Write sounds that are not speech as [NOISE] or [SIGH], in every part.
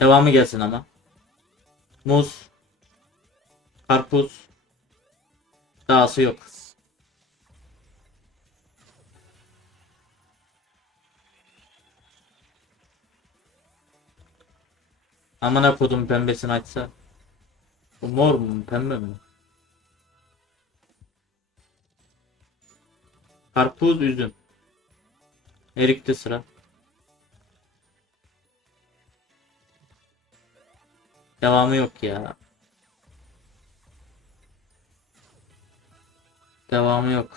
Devamı gelsin ama. Muz. Karpuz. Dahası yok. Amına kodum pembesini açsa. Bu mor mu pembe mi? Karpuz üzüm. Erik'te sıra. Devamı yok ya. Devamı yok.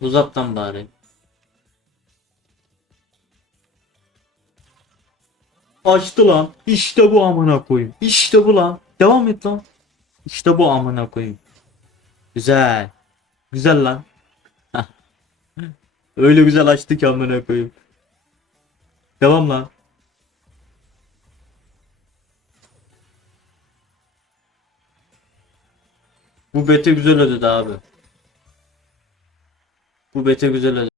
Uzaktan bari. Açtı lan. İşte bu amına koyayım. İşte bu lan. Devam et lan. İşte bu amına koyayım. Güzel. Güzel lan. Öyle güzel açtı ki amına koyayım. Devam lan. Bu bete güzel ödedi abi. Bu bete güzel ödedi.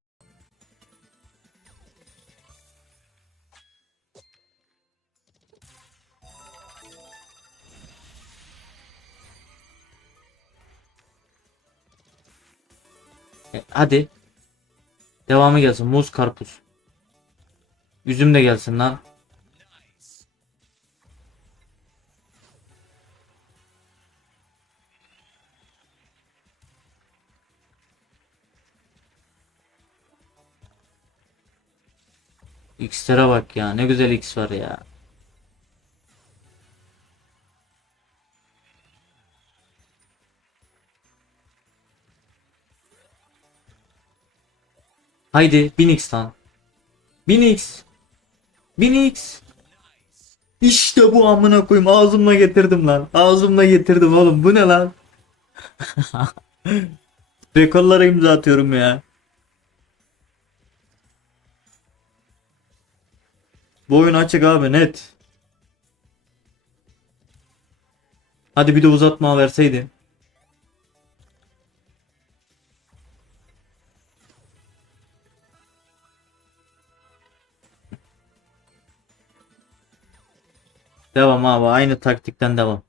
E, Hadi. Devamı gelsin. Muz, karpuz. Üzüm de gelsin lan. X'lere bak ya. Ne güzel X var ya. Haydi 1000x lan. 1000x. 1000x. İşte bu amına koyayım ağzımla getirdim lan. Ağzımla getirdim oğlum. Bu ne lan? [LAUGHS] Rekorlara imza atıyorum ya. Bu oyun açık abi net. Hadi bir de uzatma verseydi. Devam abi aynı taktikten devam.